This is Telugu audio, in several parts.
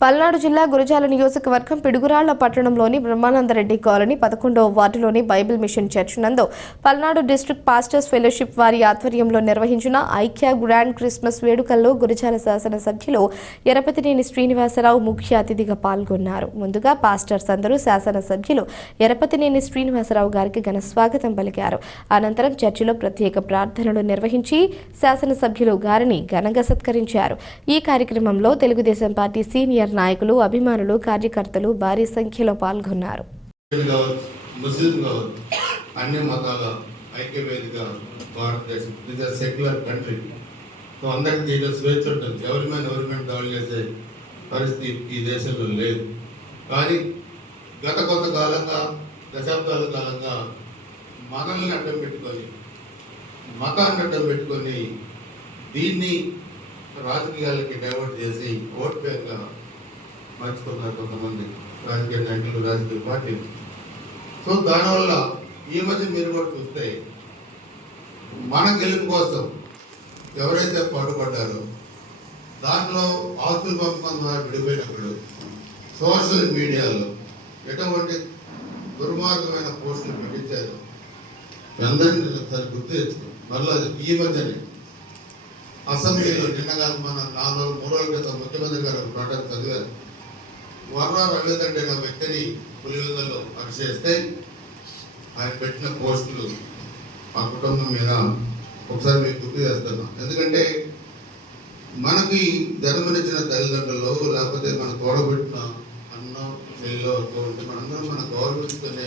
పల్నాడు జిల్లా గురజాల నియోజకవర్గం పిడుగురాళ్ల పట్టణంలోని బ్రహ్మానందరెడ్డి కాలనీ 11వ వార్డులోని బైబిల్ మిషన్ చర్చ్ నందు పల్నాడు డిస్ట్రిక్ట్ పాస్టర్స్ ఫెలోషిప్ వారి ఆధ్వర్యంలో నిర్వహించిన ఐక్య గ్రాండ్ క్రిస్మస్ వేడుకల్లో గురజాల శాసన సభ్యులు ఎరపతినేని శ్రీనివాసరావు ముఖ్య అతిథిగా పాల్గొన్నారు. ముందుగా పాస్టర్స్ అందరూ శాసన సభ్యులు ఎరపతినేని శ్రీనివాసరావు గారికి ఘన స్వాగతం పలికారు. అనంతరం చర్చిలో ప్రత్యేక ప్రార్థనలు నిర్వహించి శాసన సభ్యులు గారిని ఘనంగా సత్కరించారు. ఈ కార్యక్రమంలో తెలుగుదేశం పార్టీ సీనియర్ నాయకులు, అభిమానులు, కార్యకర్తలు భారీ సంఖ్యలో పాల్గొన్నారు. అన్ని మతాల ఐక్యవేదిక భారతదేశం ఇది సెక్యులర్ కంట్రీ. సో అందరికీ దీంట్లో స్వేచ్ఛ ఉంటుంది. ఎవరి మీద దాడులు చేసే పరిస్థితి ఈ దేశంలో లేదు. కానీ గత కొంతకాలంగా దశాబ్దాల కాలంగా మతాన్ని అడ్డం పెట్టుకొని దీన్ని రాజకీయాలకి డైవర్ట్ చేసి ఓట్ బ్యాంక్గా మార్చుకున్నారు కొంతమంది రాజకీయ నాయకులు, రాజకీయ పార్టీలు. సో దానివల్ల ఈ మధ్య మీరు కూడా చూస్తే మన గెలుపు కోసం ఎవరైతే పాటుపడ్డారో దాంట్లో ఆస్తుల పంపకం ద్వారా విడిపోయినప్పుడు సోషల్ మీడియాలో ఎటువంటి దుర్మార్గమైన పోస్టులు పెట్టించారు అందరినీ ఒకసారి గుర్తు తెచ్చుకో. మళ్ళీ ఈ మధ్యనే అసెంబ్లీలో నిన్నగా మన 3 రోజుల క్రితం ముఖ్యమంత్రి గారు ప్రకటన చదివారు. వర్రా రవిదండ్రి అనే వ్యక్తిని పులివెందులలో అరెస్ట్ చేస్తే ఆయన పెట్టిన పోస్టులు ఆ కుటుంబం మీద ఒకసారి మీకు గుర్తు చేస్తున్నాం. ఎందుకంటే మనకి జన్మనిచ్చిన తల్లిదండ్రులు లేకపోతే మన తోడబెట్టిన అన్నం చెల్లిలో ఉంటే మనందరం మన గౌరవించుకునే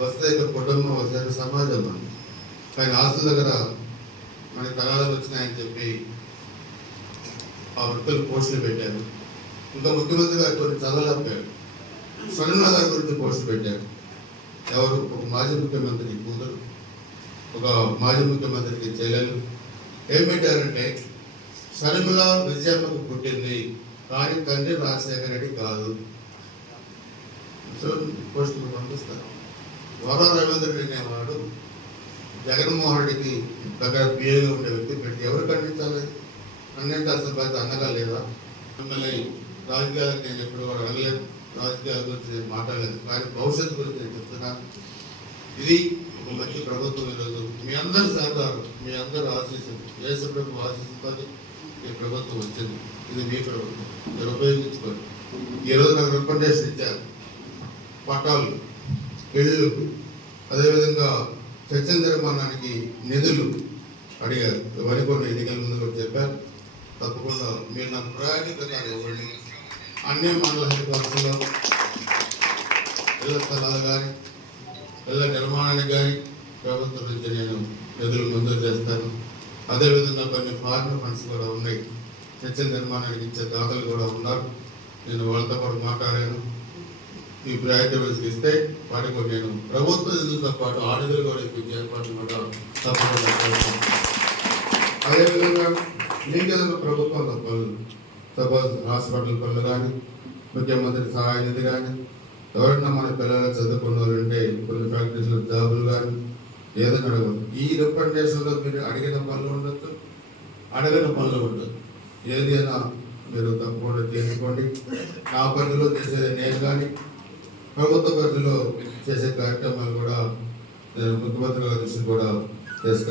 వస్తేక కుటుంబం, వస్తేక సమాజం అని. కానీ ఆస్తుల దగ్గర మనకి తగాదాలు వచ్చినాయని చెప్పి ఆ వ్యక్తులు పోస్టులు పెట్టారు. ఇంకా ముఖ్యమంత్రి గారు కొన్ని చదవలేకపోయారు. స్వర్ణిమ గారి గురించి పోస్టులు పెట్టారు. ఎవరు? ఒక మాజీ ముఖ్యమంత్రికి కూతురు, ఒక మాజీ ముఖ్యమంత్రికి చెల్లెలు. ఏం పెట్టారంటే స్వర్ణిమ విజయమ్మకు పుట్టింది కానీ తండ్రి రాజశేఖర రెడ్డి కాదు. సో పోస్టులు పంపిస్తారు. వర రవీంద్ర రెడ్డి అనేవాడు జగన్మోహన్ రెడ్డికి దగ్గర పిఏగా ఉండే వ్యక్తి పెట్టి ఎవరు ఖండించాలి? ఖండించాల్సిన బాధ్యత అన్నగా లేదా? మిమ్మల్ని రాజకీయాలకు నేను ఎప్పుడు కూడా అడగలేదు, రాజకీయాల గురించి నేను మాట్లాడలేదు. కానీ భవిష్యత్తు గురించి నేను చెప్తున్నాను. ఇది ఒక మంచి ప్రభుత్వం. ఈరోజు మీ అందరి సహకారం, మీ అందరి ఆశీస్సులు, దేశ ప్రభుత్వ ఆశీస్సులతో ఈ ప్రభుత్వం వచ్చింది. ఇది మీ ప్రభుత్వం, మీరు ఉపయోగించుకోండి. ఈరోజు నాకు రికమెండేషన్ ఇచ్చారు. పట్టాలు, ఇళ్ళు, అదేవిధంగా చర్చ నిర్మాణానికి నిధులు అడిగారు. ఇవన్నీ కూడా ఎన్నికల ముందు కూడా చెప్పారు. తప్పకుండా మీరు నాకు ప్రయారిటీ ప్రకారం ఇవ్వండి. అన్ని మండల హెడ్ క్వార్టర్స్లో ఇళ్ల స్థలాలు కానీ ఇళ్ల నిర్మాణానికి కానీ ప్రభుత్వం నుంచి నేను నిధులు మంజూరు చేస్తాను. అదేవిధంగా కొన్ని ఫారిన్ ఫండ్స్ కూడా ఉన్నాయి. చర్చ నిర్మాణానికి ఇచ్చే దాతలు కూడా ఉన్నారు. నేను వాళ్ళతో కూడా మాట్లాడాను. ఈ ప్రయారిటీ వైజ్కి ఇస్తే వాటికి కూడా నేను ప్రభుత్వ నిధులతో పాటు ఆడదులు కూడా ఇప్పించే ఏర్పాట్లు కూడా తప్పకుండా చేస్తాను. అదేవిధంగా మీకు ఏదైనా ప్రభుత్వంలో పనులు, సపోజ్ హాస్పిటల్ పనులు కానీ, ముఖ్యమంత్రి సహాయ నిధి కానీ, ఎవరైనా మన పిల్లలు చదువుకున్నారంటే కొన్ని ఫ్యాక్టరీస్లో జాబులు కానీ ఏదైనా అడగదు. ఈ రికమెండేషన్లో మీరు అడిగిన పనులు ఉండొచ్చు, అడగిన పనులు ఉండొచ్చు. ఏదైనా మీరు తప్పకుండా చేసుకోండి. నా పరిధిలో చేసేది నేను కానీ ప్రభుత్వ పరిధిలో చేసే కార్యక్రమాలు కూడా నేను ముఖ్యమంత్రి గారి దృష్టి కూడా చేసుకుంటాను.